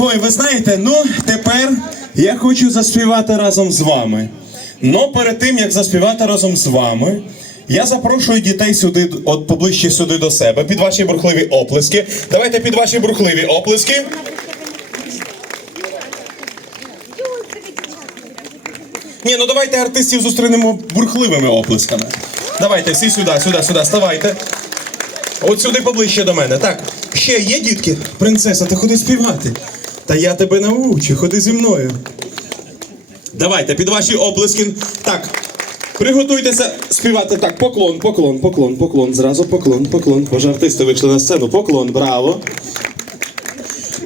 Ой, ви знаєте, ну тепер я хочу заспівати разом з вами. Но перед тим як заспівати разом з вами, я запрошую дітей сюди, от поближче сюди до себе, під ваші бурхливі оплески. Давайте під ваші бурхливі оплески. Ні, ну давайте артистів зустрінемо бурхливими оплесками. Давайте всі сюди, сюди, сюди, ставайте. От сюди поближче до мене. Так, ще є дітки? Принцеса, ти ходи співати. Та я тебе научу, ходи зі мною. Давайте, під ваші оплески. Так, приготуйтеся співати. Так, поклон, поклон, поклон, поклон. Зразу поклон, поклон. Боже, артисти вийшли на сцену. Поклон, браво.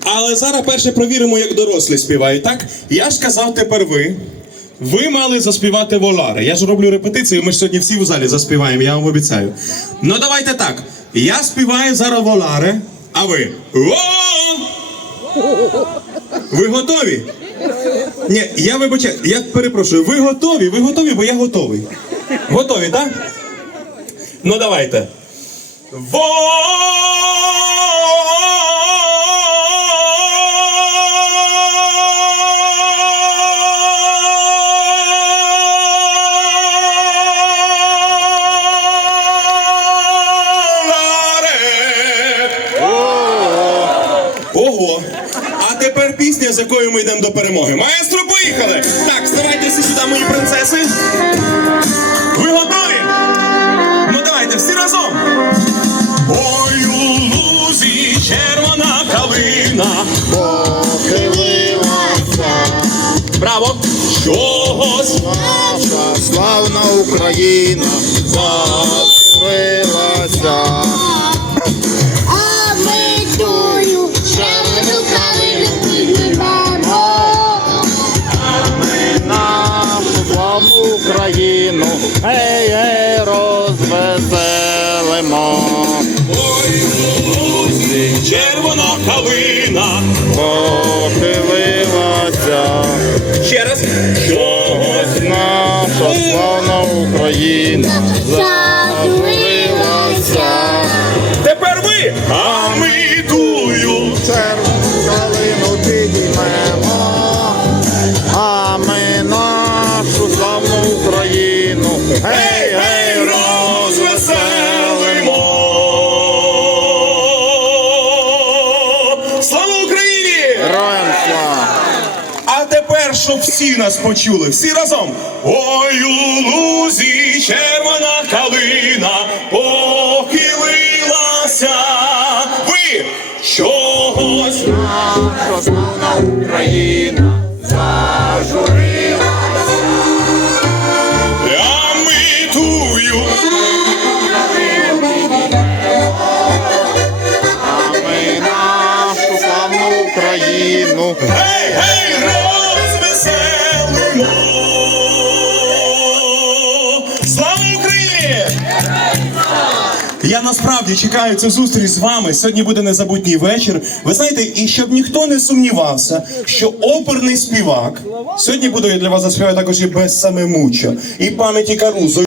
Але зараз перше провіримо, як дорослі співають. Так, я ж казав тепер ви. Ви мали заспівати волари. Я ж роблю репетицію, ми ж сьогодні всі в залі заспіваємо, я вам обіцяю. Ну давайте так. Я співаю зараз волари, а ви. О! Ви готові? Ні, я вибачаю, я перепрошую, ви готові? Ви готові, бо я готовий. Готові, так? Ну давайте. Ого! А тепер пісня, з якою ми йдемо до перемоги. Маестро, поїхали! Так, ставайтеся сюди, мої принцеси. Ви готові? Ну давайте, всі разом. Ой, у лузі червона калина. Похилилася Браво! Чогось наша славна Україна, закрилася. Розвеселимо. Ой, лузі червона калина. Похилилася Ще раз. Чогось наша славна Україна, закрилася. Тепер ви. А ми тую. Червону калину підіймемо, а ми нашу славну Україну, гей, щоб всі нас почули, всі разом. Ой, у лузі червона калина похилилася. Ви чогось. Наша Україна зажурилася, А ми тую. а ми нашу славну Україну. Гей, гей, розвеселимо! Слава Україні! Я насправді чекаю цю зустріч з вами. Сьогодні буде незабутній вечір. Ви знаєте, і щоб ніхто не сумнівався, що оперний співак сьогодні буде для вас заспівати також і без саме мучо, і пам'яті Карузо.